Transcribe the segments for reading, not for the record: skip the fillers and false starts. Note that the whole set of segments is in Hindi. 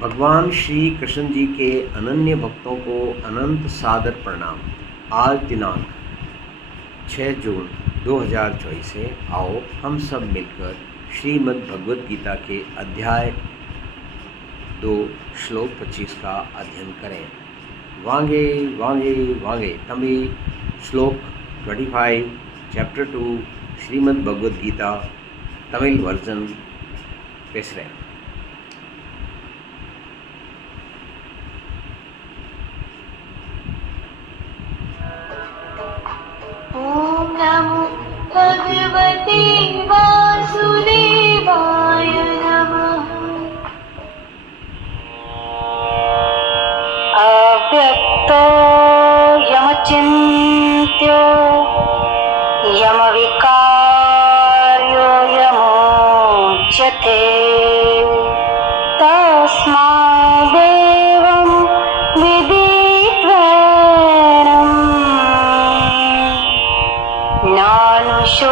भगवान श्री कृष्ण जी के अनन्य भक्तों को अनंत सादर प्रणाम। आज दिनांक 6 जून 2024 है। आओ हम सब मिलकर श्रीमद् भगवद गीता के अध्याय 2 श्लोक 25 का अध्ययन करें। वांगे वांगे वांगे तमिल श्लोक 25 चैप्टर 2 श्रीमद् भगवद गीता तमिल वर्जन பேசுகிறேன்। ओम नमो भगवते वासुदेवाय नमः। अव्यक्तो यमचिन्त्यो यमविकार्यो यमोच्यते तस्मादेवं विदित्वैनं नानुशोचितुमर्हसि।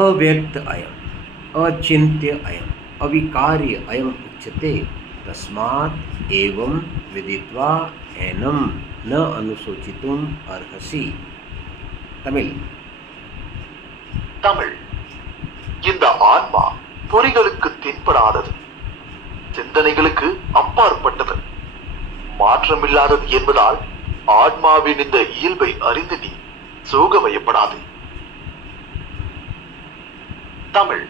अव्यक्त अयम अचिंत्य अयम अविकार्य अयम उच्यते तस्मात् एवं विदित्वा एनम न अनुशोचितुम अर्हसि। தமிழ் இந்த ஆன்மா பொறிகளுக்கு தென்படாதது, சிந்தனைகளுக்கு அப்பாற்பட்டது, மாற்றமில்லாதது என்பதால் ஆன்மாவின் இந்த இயல்பை அறிந்து நீ சோகமயப்படாது. தமிழ்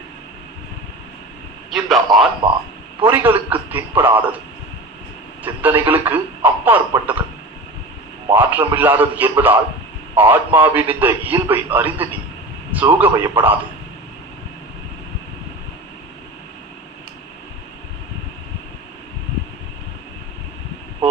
இந்த ஆன்மா பொறிகளுக்கு தென்படாதது, சிந்தனைகளுக்கு அப்பாற்பட்டது, மாற்றமில்லாதது என்பதால் ஆன்மாவின் இந்த இயல்பை அறிந்து நீ சோகமயப்படாது. ஓ